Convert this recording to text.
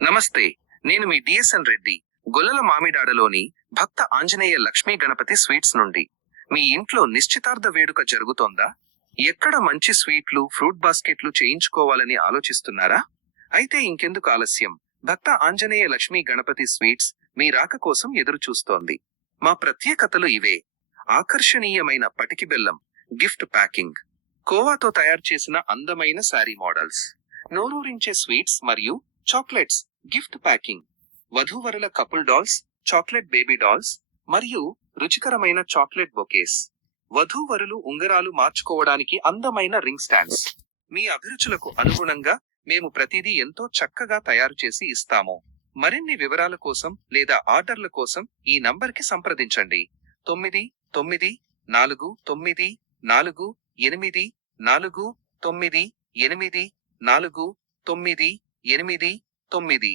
నమస్తే, నేను మీ డిఎస్ఎన్ రెడ్డి, గొల్లల మామిడాడలోని భక్త ఆంజనేయ లక్ష్మీ గణపతి స్వీట్స్ నుండి. మీ ఇంట్లో నిశ్చితార్థ వేడుక జరుగుతోందా? ఎక్కడ మంచి స్వీట్లు, ఫ్రూట్ బాస్కెట్లు చేయించుకోవాలని ఆలోచిస్తున్నారా? అయితే ఇంకెందుకు ఆలస్యం, భక్త ఆంజనేయ లక్ష్మీ గణపతి స్వీట్స్ మీ రాక కోసం ఎదురు చూస్తోంది. మా ప్రత్యేకతలు ఇవే: ఆకర్షణీయమైన పటికి బెల్లం గిఫ్ట్ ప్యాకింగ్, కోవాతో తయారు చేసిన అందమైన శారీ మోడల్స్, నోరూరించే స్వీట్స్ మరియు చాక్లెట్స్ గిఫ్ట్ ప్యాకింగ్, వధూవరుల couple dolls, chocolate baby dolls మరియు రుచికరమైన చాక్లెట్ బొకేస్, వధూవరులు ఉంగరాలు మార్చుకోవడానికి అందమైన రింగ్ స్టాండ్స్. మీ అభిరుచులకు అనుగుణంగా మేము ప్రతిదీ ఎంతో చక్కగా తయారు చేసి ఇస్తాము. మరిన్ని వివరాల కోసం లేదా ఆర్డర్ల కోసం ఈ నంబర్కి సంప్రదించండి: 9949484989.